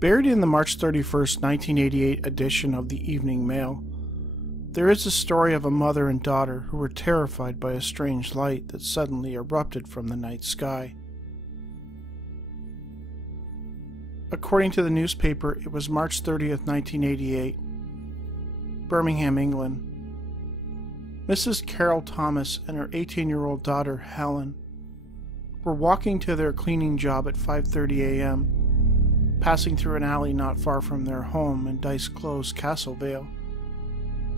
Buried in the March 31st, 1988 edition of the Evening Mail, there is a story of a mother and daughter who were terrified by a strange light that suddenly erupted from the night sky. According to the newspaper, it was March 30th, 1988, Birmingham, England. Mrs. Carol Thomas and her 18-year-old daughter, Helen, were walking to their cleaning job at 5:30 a.m., passing through an alley not far from their home in Dice Close, Castlevale,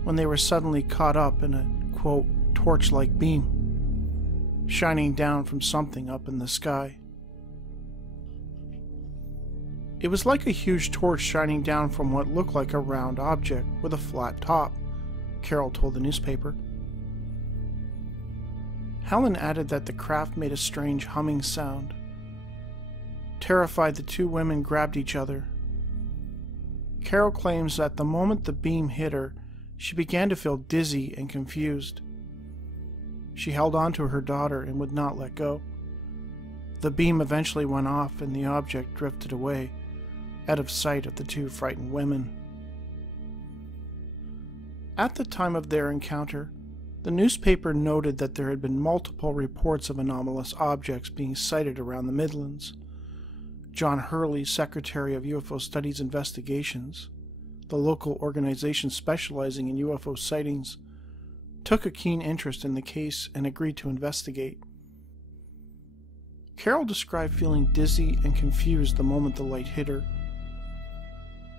when they were suddenly caught up in a, quote, torch-like beam, shining down from something up in the sky. It was like a huge torch shining down from what looked like a round object with a flat top, Carol told the newspaper. Helen added that the craft made a strange humming sound. Terrified, the two women grabbed each other. Carol claims that the moment the beam hit her, she began to feel dizzy and confused. She held on to her daughter and would not let go. The beam eventually went off and the object drifted away, out of sight of the two frightened women. At the time of their encounter, the newspaper noted that there had been multiple reports of anomalous objects being sighted around the Midlands. John Hurley, Secretary of UFO Studies Investigations, the local organization specializing in UFO sightings, took a keen interest in the case and agreed to investigate. Carol described feeling dizzy and confused the moment the light hit her,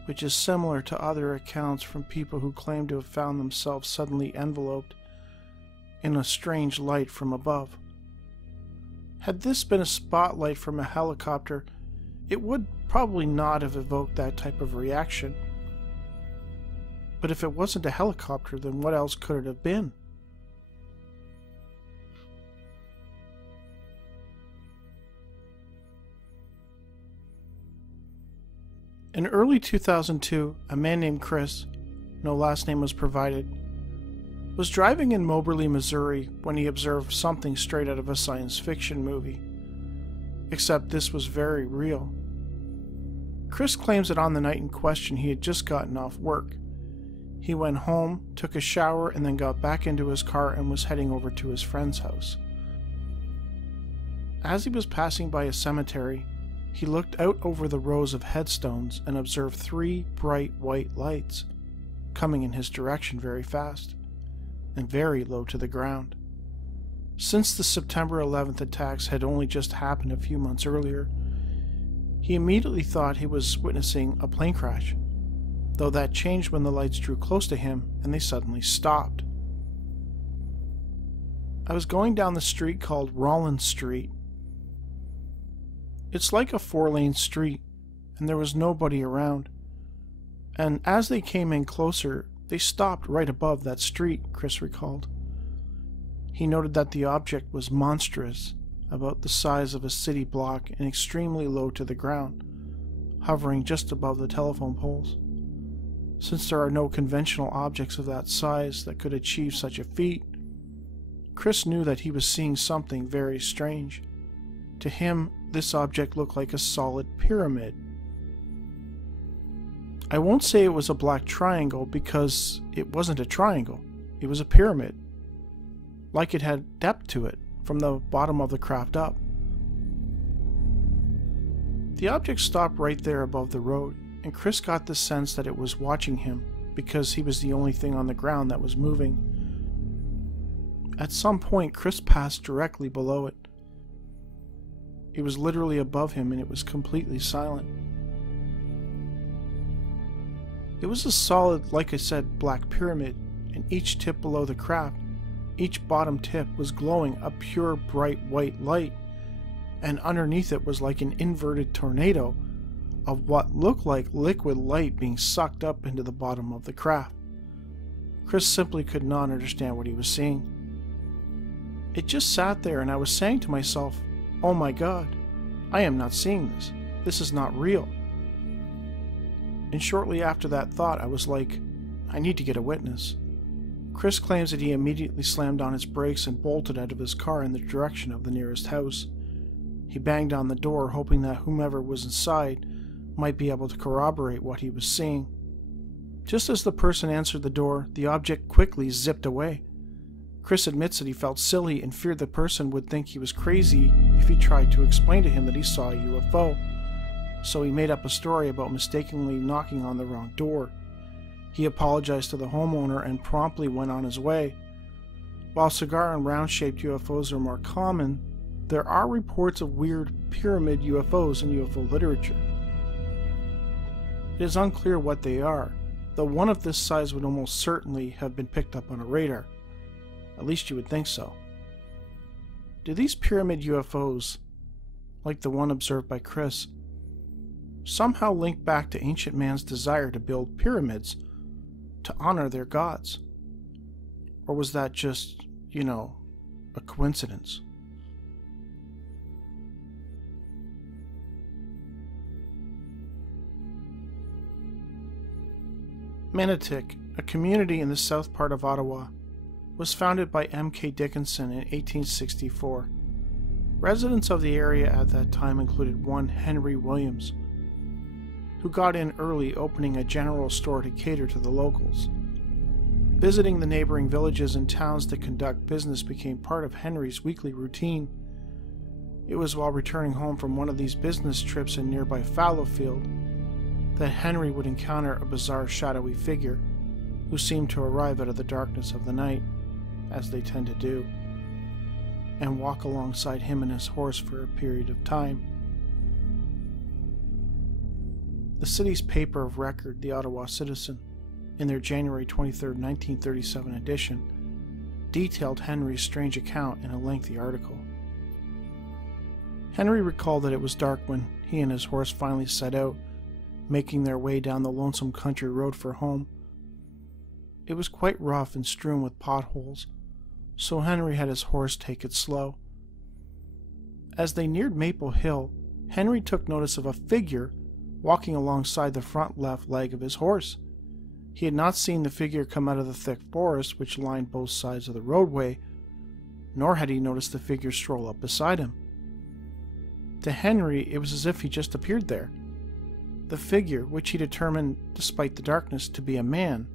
which is similar to other accounts from people who claim to have found themselves suddenly enveloped in a strange light from above. Had this been a spotlight from a helicopter, it would probably not have evoked that type of reaction. But if it wasn't a helicopter, then what else could it have been? In early 2002, a man named Chris, no last name was provided, was driving in Moberly, Missouri when he observed something straight out of a science fiction movie. Except this was very real. Chris claims that on the night in question he had just gotten off work. He went home, took a shower, and then got back into his car and was heading over to his friend's house. As he was passing by a cemetery, he looked out over the rows of headstones and observed 3 bright white lights coming in his direction very fast and very low to the ground. Since the September 11th attacks had only just happened a few months earlier, he immediately thought he was witnessing a plane crash, though that changed when the lights drew close to him and they suddenly stopped. I was going down the street called Rollins Street. It's like a 4-lane street, and there was nobody around. And as they came in closer, they stopped right above that street, Chris recalled. He noted that the object was monstrous, about the size of a city block and extremely low to the ground, hovering just above the telephone poles. Since there are no conventional objects of that size that could achieve such a feat, Chris knew that he was seeing something very strange. To him, this object looked like a solid pyramid. I won't say it was a black triangle because it wasn't a triangle. It was a pyramid. Like it had depth to it from the bottom of the craft up. The object stopped right there above the road, and Chris got the sense that it was watching him because he was the only thing on the ground that was moving. At some point, Chris passed directly below it. It was literally above him and it was completely silent. It was a solid, like I said, black pyramid, and each tip below the craft, each bottom tip was glowing a pure bright white light, and underneath it was like an inverted tornado of what looked like liquid light being sucked up into the bottom of the craft. Chris simply could not understand what he was seeing. It just sat there and I was saying to myself, oh my God, I am not seeing this. This is not real. And shortly after that thought, I was like, I need to get a witness. Chris claims that he immediately slammed on his brakes and bolted out of his car in the direction of the nearest house. He banged on the door, hoping that whomever was inside might be able to corroborate what he was seeing. Just as the person answered the door, the object quickly zipped away. Chris admits that he felt silly and feared the person would think he was crazy if he tried to explain to him that he saw a UFO. So he made up a story about mistakenly knocking on the wrong door. He apologized to the homeowner and promptly went on his way. While cigar and round-shaped UFOs are more common, there are reports of weird pyramid UFOs in UFO literature. It is unclear what they are, though one of this size would almost certainly have been picked up on a radar. At least you would think so. Do these pyramid UFOs, like the one observed by Chris, somehow link back to ancient man's desire to build pyramids to honor their gods? Or was that just, a coincidence? Manotick, a community in the south part of Ottawa, was founded by M.K. Dickinson in 1864. Residents of the area at that time included one Henry Williams, who got in early, opening a general store to cater to the locals. Visiting the neighboring villages and towns to conduct business became part of Henry's weekly routine. It was while returning home from one of these business trips in nearby Fallowfield that Henry would encounter a bizarre shadowy figure who seemed to arrive out of the darkness of the night, as they tend to do, and walk alongside him and his horse for a period of time. The city's paper of record, the Ottawa Citizen, in their January 23, 1937 edition, detailed Henry's strange account in a lengthy article. Henry recalled that it was dark when he and his horse finally set out, making their way down the lonesome country road for home. It was quite rough and strewn with potholes, so Henry had his horse take it slow. As they neared Maple Hill, Henry took notice of a figure walking alongside the front left leg of his horse. He had not seen the figure come out of the thick forest which lined both sides of the roadway, nor had he noticed the figure stroll up beside him. To Henry, it was as if he just appeared there. The figure, which he determined, despite the darkness, to be a man,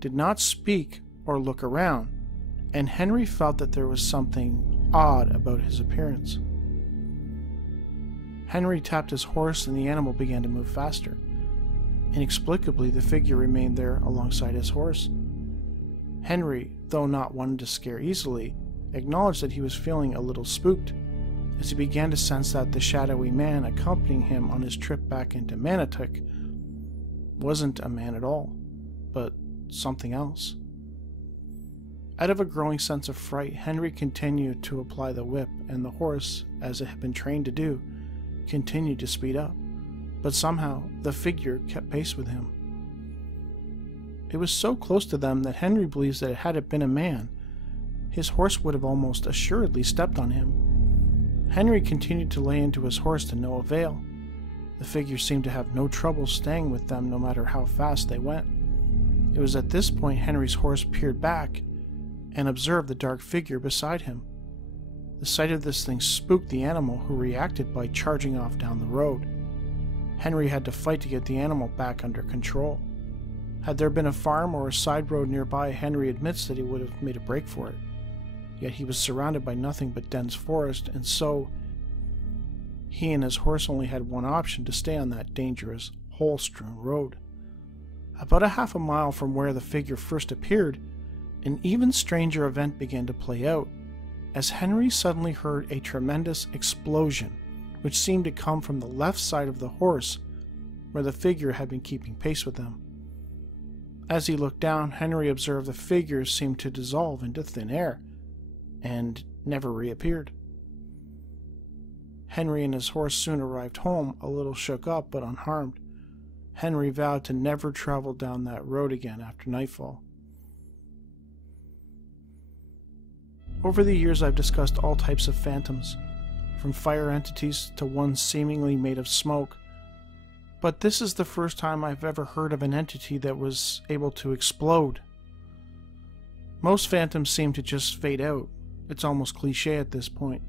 did not speak or look around, and Henry felt that there was something odd about his appearance. Henry tapped his horse and the animal began to move faster. Inexplicably, the figure remained there alongside his horse. Henry, though not one to scare easily, acknowledged that he was feeling a little spooked, as he began to sense that the shadowy man accompanying him on his trip back into Manotick wasn't a man at all, but something else. Out of a growing sense of fright, Henry continued to apply the whip, and the horse, as it had been trained to do, continued to speed up, but somehow the figure kept pace with him. It was so close to them that Henry believes that had it been a man, his horse would have almost assuredly stepped on him. Henry continued to lay into his horse to no avail. The figure seemed to have no trouble staying with them no matter how fast they went. It was at this point Henry's horse peered back and observed the dark figure beside him. The sight of this thing spooked the animal, who reacted by charging off down the road. Henry had to fight to get the animal back under control. Had there been a farm or a side road nearby, Henry admits that he would have made a break for it. Yet he was surrounded by nothing but dense forest, and so he and his horse only had one option: to stay on that dangerous, hole-strewn road. About a half a mile from where the figure first appeared, an even stranger event began to play out, as Henry suddenly heard a tremendous explosion, which seemed to come from the left side of the horse, where the figure had been keeping pace with them. As he looked down, Henry observed the figure seemed to dissolve into thin air, and never reappeared. Henry and his horse soon arrived home, a little shook up but unharmed. Henry vowed to never travel down that road again after nightfall. Over the years, I've discussed all types of phantoms, from fire entities to ones seemingly made of smoke, but this is the first time I've ever heard of an entity that was able to explode. Most phantoms seem to just fade out. It's almost cliche at this point,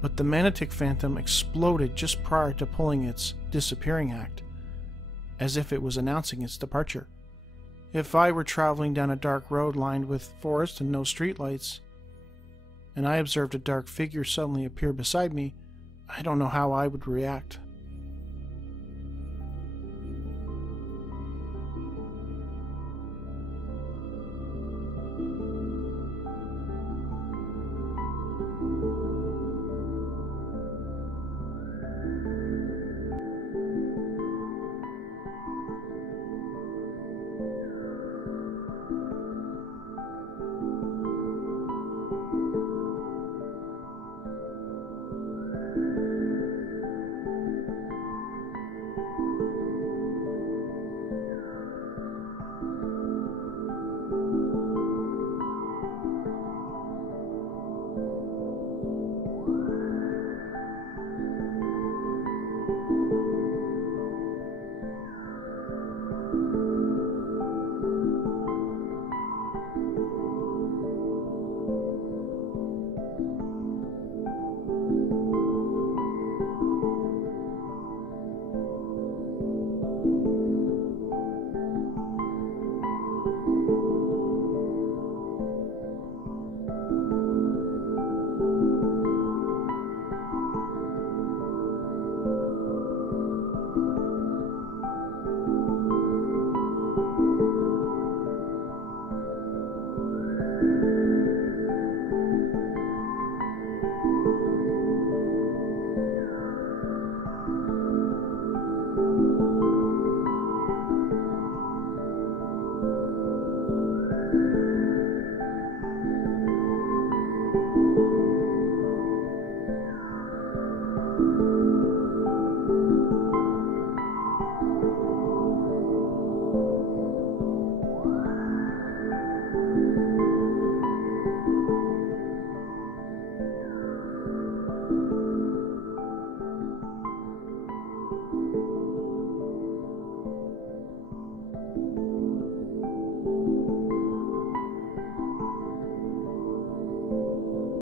but the Manotick phantom exploded just prior to pulling its disappearing act. as if it was announcing its departure. If I were traveling down a dark road lined with forest and no streetlights, and I observed a dark figure suddenly appear beside me, I don't know how I would react.